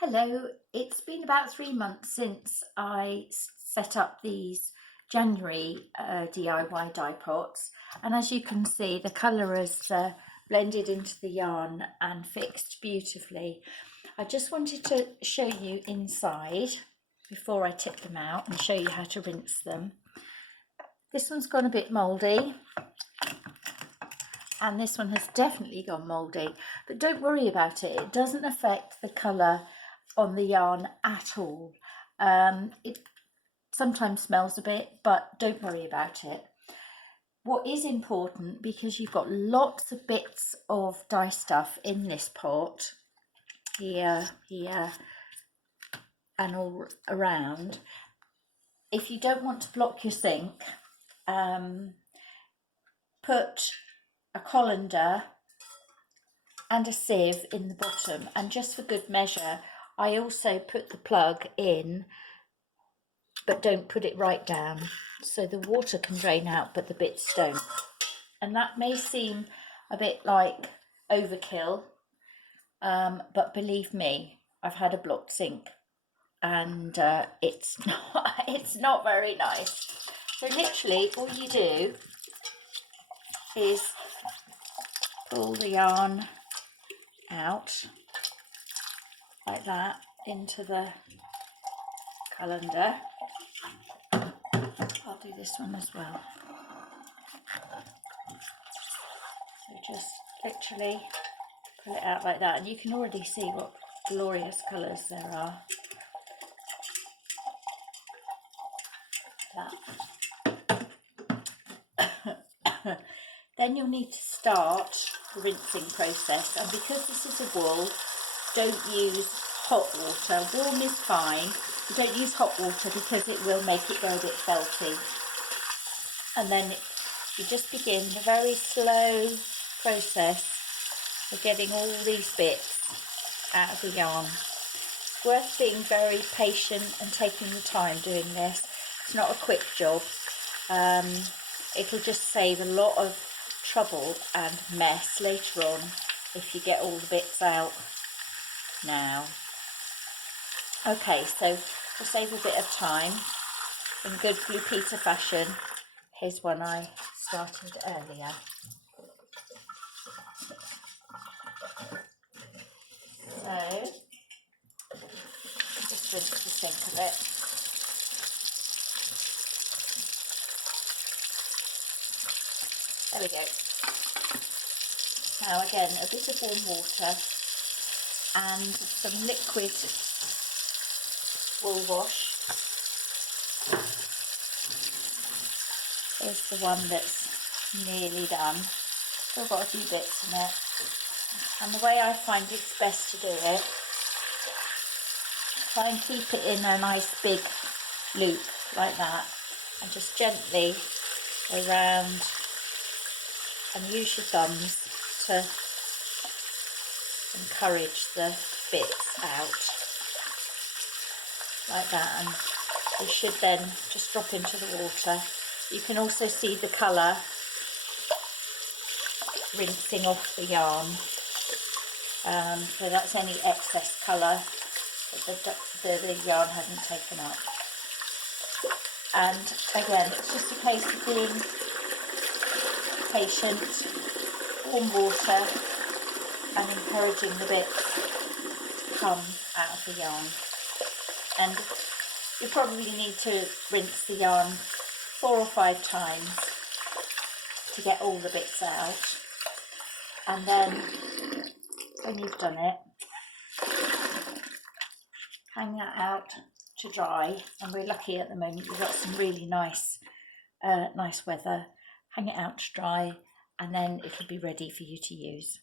Hello, it's been about 3 months since I set up these January DIY dye pots, and as you can see the colour is blended into the yarn and fixed beautifully. I just wanted to show you inside before I tip them out and show you how to rinse them. This one's gone a bit mouldy and this one has definitely gone mouldy, but don't worry about it, it doesn't affect the colour on the yarn at all. It sometimes smells a bit, but don't worry about it. What is important, because you've got lots of bits of dye stuff in this pot, here, and all around, if you don't want to block your sink, put a colander and a sieve in the bottom, and just for good measure I also put the plug in, but don't put it right down, so the water can drain out but the bits don't. And that may seem a bit like overkill, but believe me, I've had a blocked sink and it's not very nice. So literally all you do is pull the yarn out like that into the colander. I'll do this one as well. So just literally pull it out like that, and you can already see what glorious colours there are. That. Then you'll need to start the rinsing process, and because this is a wool, don't use hot water. Warm is fine, but don't use hot water because it will make it go a bit felty. And then you just begin the very slow process of getting all these bits out of the yarn. It's worth being very patient and taking the time doing this. It's not a quick job. It'll just save a lot of trouble and mess later on if you get all the bits out now. Okay, so to save a bit of time, in good Blue Peter fashion, here's one I started earlier. So just rinse the sink a bit. There we go. Now again, a bit of warm water and some liquid wool wash. There's the one that's nearly done. Still got a few bits in it. And the way I find it's best to do it, try and keep it in a nice big loop like that, and just gently go round and use your thumbs to encourage the bits out like that, and they should then just drop into the water. You can also see the colour rinsing off the yarn, so that's any excess colour that the yarn hasn't taken up. And again, it's just a case of being patient, warm water, and encouraging the bits to come out of the yarn. And you probably need to rinse the yarn 4 or 5 times to get all the bits out. And then when you've done it, hang that out to dry. And we're lucky at the moment, we've got some really nice nice weather. Hang it out to dry, and then it'll be ready for you to use.